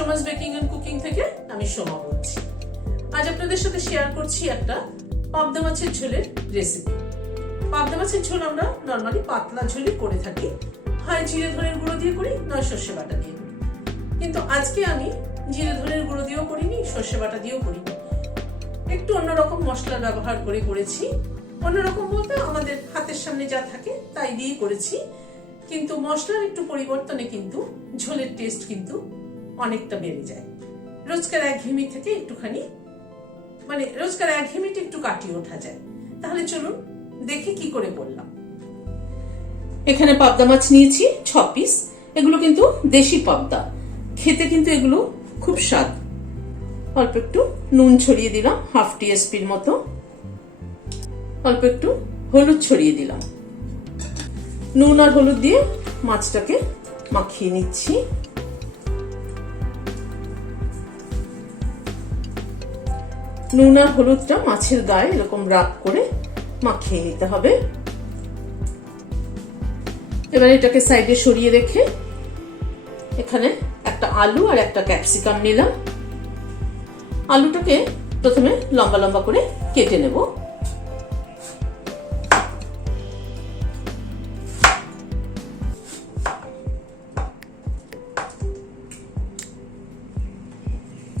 Soma's baking and cooking থেকে আমি সোমা বলছি। আজ আপনাদের সাথে শেয়ার করছি একটা পাবদা মাছের ঝোলের রেসিপি। পাবদা মাছের ঝোল আমরা নরমালি পাতলা ঝোলই করে থাকি, হয় জিরে ধনের গুঁড়ো দিয়ে করি, নয় সর্ষে বাটা দিয়ে করি। কিন্তু আজকে আমি জিরে ধনের গুঁড়ো দিয়েও করিনি, সর্ষে বাটা দিয়েও করিনি, একটু অন্যরকম মশলা ব্যবহার করে করেছি। অন্যরকম বলতে আমাদের হাতের সামনে যা থাকে তাই দিয়েই করেছি, কিন্তু মশলার একটু পরিবর্তনে কিন্তু ঝোলের টেস্ট কিন্তু অনেকটা বেড়ে যায়। রোজকার একঘেয়েমি থেকে একটুখানি রোজকার একঘেয়েমিটা একটু কাটিয়ে ওঠা যায়। তাহলে চলুন দেখে কি করে করলাম। এখানে পাবদা মাছ নিয়েছি 6 পিস। এগুলো কিন্তু দেশি পাবদা, খেতে কিন্তু এগুলো খুব স্বাদ। অল্প একটু নুন ছড়িয়ে দিলাম, হাফ টিস্পুন মতো। অল্প একটু হলুদ ছড়িয়ে দিলাম। নুন আর হলুদ দিয়ে মাছটাকে মাখিয়ে নিচ্ছি। নুন আর হলুদটা মাছের গায়ে এরকম রাগ করে মাখিয়ে নিতে হবে। এবার এটাকে সাইডে সরিয়ে রেখে এখানে একটা আলু আর একটা ক্যাপসিকাম নিলাম। আলুটাকে প্রথমে লম্বা লম্বা করে কেটে নেব।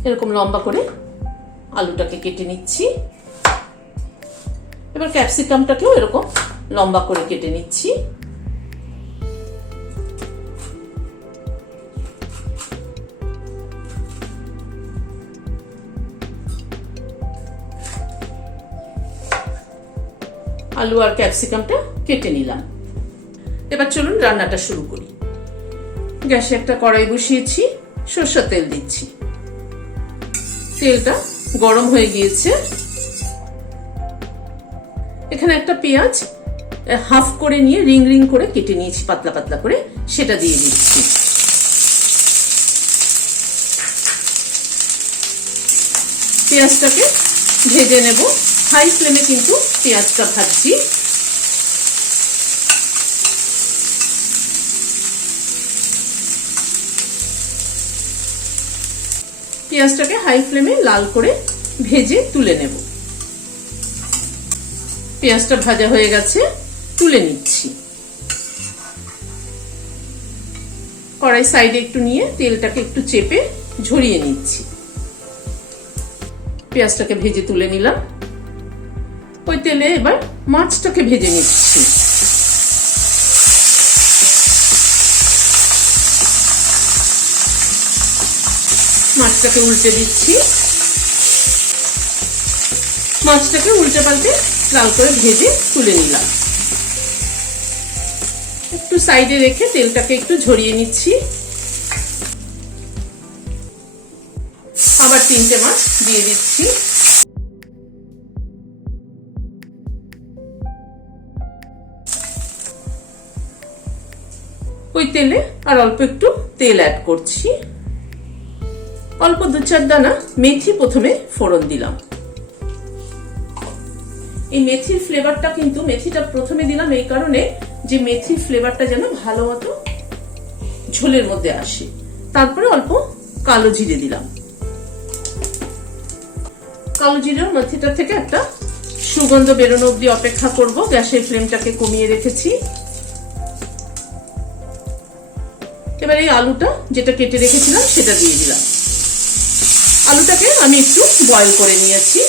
এরকম লম্বা করে আলুটাকে কেটে নিচ্ছি। এবার ক্যাপসিকামটাকেও এরকম লম্বা করে কেটে নিচ্ছি। আলু আর ক্যাপসিকামটা কেটে নিলাম। এবার চলুন রান্নাটা শুরু করি। গ্যাসে একটা কড়াই বসিয়েছি, সরষের তেল দিচ্ছি। তেলটা গরম হয়ে গিয়েছে। এখানে একটা পেঁয়াজ হাফ করে নিয়ে রিং রিং করে কেটে নিয়েছি, পাতলা পাতলা করে, সেটা দিয়ে দিচ্ছি। পেঁয়াজটাকে ভেজে নেব। হাই ফ্লেমে কিন্তু পেঁয়াজটা ভাজছি। পেঁয়াজটাকে হাই ফ্লেমে লাল করে ভেজে তুলে নেব। পেঁয়াজটা ভাজা হয়ে গেছে, তুলে নিচ্ছি। কড়াই সাইডে একটু নিয়ে তেলটাকে একটু চেপে ঝরিয়ে নিচ্ছি। পেঁয়াজটাকে ভেজে তুলে নিলাম। ওই তেলে এবার মাছটাকে ভেজে নিচ্ছি। মাছটাকে উল্টে দিচ্ছি। মাছটাকে উল্টে পাল্টে লাল করে ভেজে তুলে নিলাম। একটু সাইডে রেখে তেলটাকে একটু ঝরিয়ে নিচ্ছি। আবার 3টে মাছ দিয়ে দিচ্ছি। ওই তেলে আর অল্প একটু তেল অ্যাড করছি। অল্প 2-4 দানা মেথি প্রথমে ফোড়ন দিলাম। এই মেথির ফ্লেভারটা কিন্তু, মেথিটা প্রথমে দিলাম এই কারণে যে মেথির ফ্লেভারটা যেন ভালো মতো ঝোলের মধ্যে আসে। তারপরে অল্প কালো জিরে দিলাম। কালো জিরে মেথিটা থেকে একটা সুগন্ধ বেরোনো অবধি অপেক্ষা করব। গ্যাসের ফ্লেমটাকে কমিয়ে রেখেছি। এবার এই আলুটা যেটা কেটে রেখেছিলাম সেটা দিয়ে দিলাম। আলুটাকে আমি একটু বয়েল করে নিয়েছি।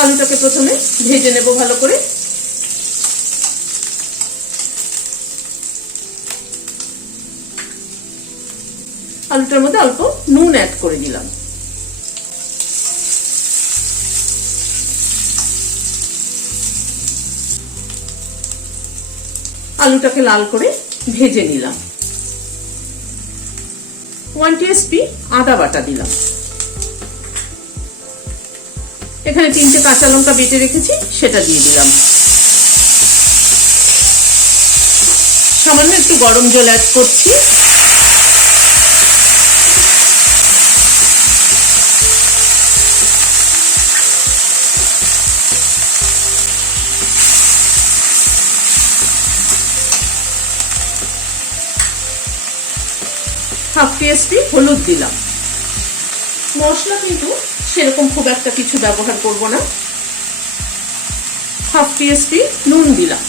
আলুটাকে প্রথমে ভেজে নেব ভালো করে। আলুটার মধ্যে অল্প নুন অ্যাড করে দিলাম। আলুটাকে লাল করে ভেজে নিলাম। 1 টিস্পুন আদা বাটা দিলাম। এখানে 3টে কাঁচা লঙ্কা বেটে রেখেছি, সেটা দিয়ে দিলাম। সামান্য একটু গরম জল অ্যাড করছি। হাফ টিস্পুন হলুদ দিলাম। মশলা কিন্তু সেরকম খুব একটা কিছু ব্যবহার করব না। হাফ টিস্পুন নুন দিলাম।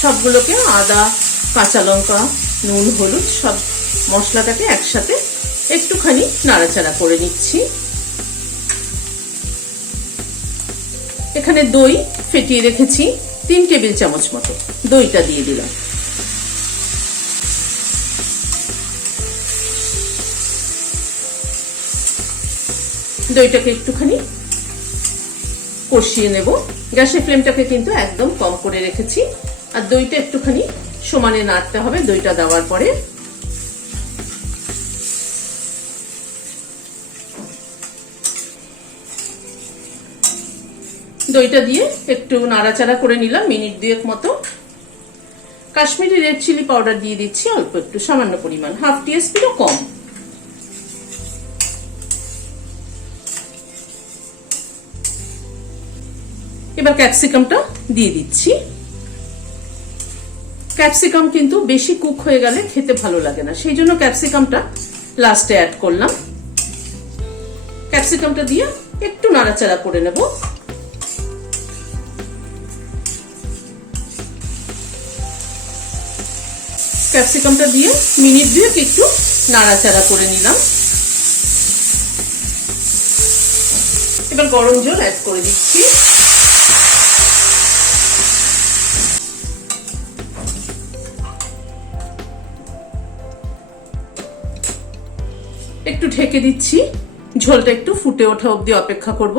সবগুলোকে আদা, কাঁচা লঙ্কা, নুন, হলুদ সব মশলাটাকে একসাথে একটুখানি নাড়াচাড়া করে নিচ্ছি। এখানে দই ফেটিয়ে রেখেছি 3 টেবিল চামচ মতো, দইটা দিয়ে দিলাম। দইটাকে একটুখানি কষিয়ে নেব। গ্যাসের ফ্লেমটাকে কিন্তু একদম কম করে রেখেছি। আর দইটা একটুখানি সমানে নাড়তে হবে দইটা দেওয়ার পরে। দইটা দিয়ে একটু নাড়াচাড়া করে নিলাম মিনিট 2 মতো। কাশ্মীরি রেড চিলি পাউডার দিয়ে দিচ্ছি অল্প একটু, সামান্য পরিমাণ, হাফ টিস্পুনও কম। এবার ক্যাপসিকামটা দিয়ে দিচ্ছি। ক্যাপসিকাম কিন্তু বেশি কুক হয়ে গেলে খেতে ভালো লাগে না, সেই জন্য ক্যাপসিকামটা লাস্টে অ্যাড করলাম। ক্যাপসিকামটা দিয়ে একটু নাড়াচাড়া করে নেব। ক্যাপসিকামটা দিয়ে মিনিট 2 একটু নাড়াচাড়া করে নিলাম। এবার গরম জল অ্যাড করে দিচ্ছি। একটু ঢেকে দিচ্ছি, ঝোলটা একটু ফুটে ওঠা অবধি অপেক্ষা করব।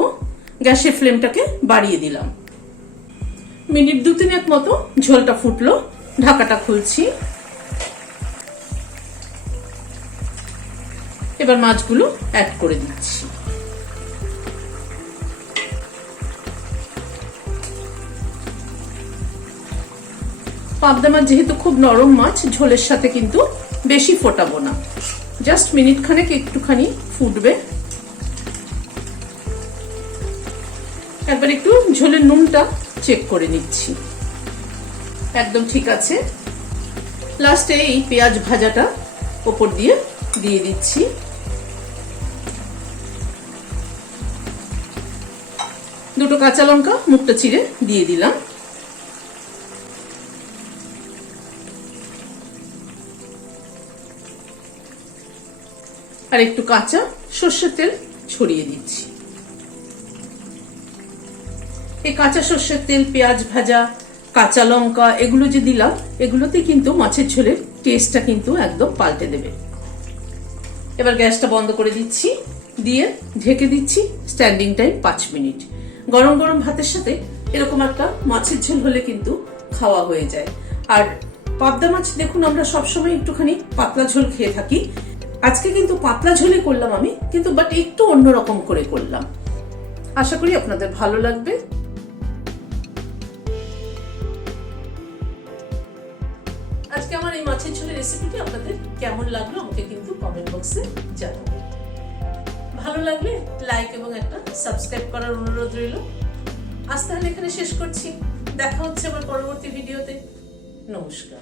গ্যাসের ফ্লেমটাকে বাড়িয়ে দিলাম। মিনিট 2-3 মতো ঝোলটা ফুটলো, ঢাকাটা খুলছি। এবার মাছগুলো অ্যাড করে দিচ্ছি। পাবদা মাছ যেহেতু খুব নরম মাছ, ঝোলের সাথে কিন্তু বেশি ফোটাবো না, জাস্ট মিনিট খানেক একটুখানি ফুটবে। একবার একটু ঝোলের নুনটা চেক করে নিচ্ছি, একদম ঠিক আছে। লাস্টে এই পেঁয়াজ ভাজাটা ওপর দিয়ে দিচ্ছি। দুটো কাঁচা লঙ্কা মুখটা চিড়ে দিয়ে দিলাম। আর একটু কাঁচা সর্ষের তেল ছড়িয়ে দিচ্ছি। এই কাঁচা সর্ষের তেল, পেঁয়াজ ভাজা, কাঁচা লঙ্কা এগুলো যে দিলাম, এগুলোতে কিন্তু মাছের ঝোলের টেস্টটা কিন্তু একদম পাল্টে দেবে। এবার গ্যাসটা বন্ধ করে দিচ্ছি, দিয়ে ঢেকে দিচ্ছি স্ট্যান্ডিং টাইম 5 মিনিট। গরম গরম ভাতের সাথে এরকম একটা মাছের ঝোল হলে কিন্তু খাওয়া হয়ে যায়। আর পাবদা মাছ দেখুন আমরা সবসময় একটুখানি পাতলা ঝোল খেয়ে থাকি, আজকে কিন্তু পাতলা ঝোলই করলাম আমি, কিন্তু বাট একটু অন্যরকম করে করলাম। আশা করি আপনাদের ভালো লাগবে। আজকে আমার এই মাছের ঝোলের রেসিপিটি আপনাদের কেমন লাগলো আমাকে কিন্তু কমেন্ট বক্সে জানাবেন। ভালো লাগলে লাইক এবং একটা সাবস্ক্রাইব করার অনুরোধ রইল। আজ তাহলে এখানে শেষ করছি, দেখা হচ্ছে আবার পরবর্তী ভিডিওতে। নমস্কার।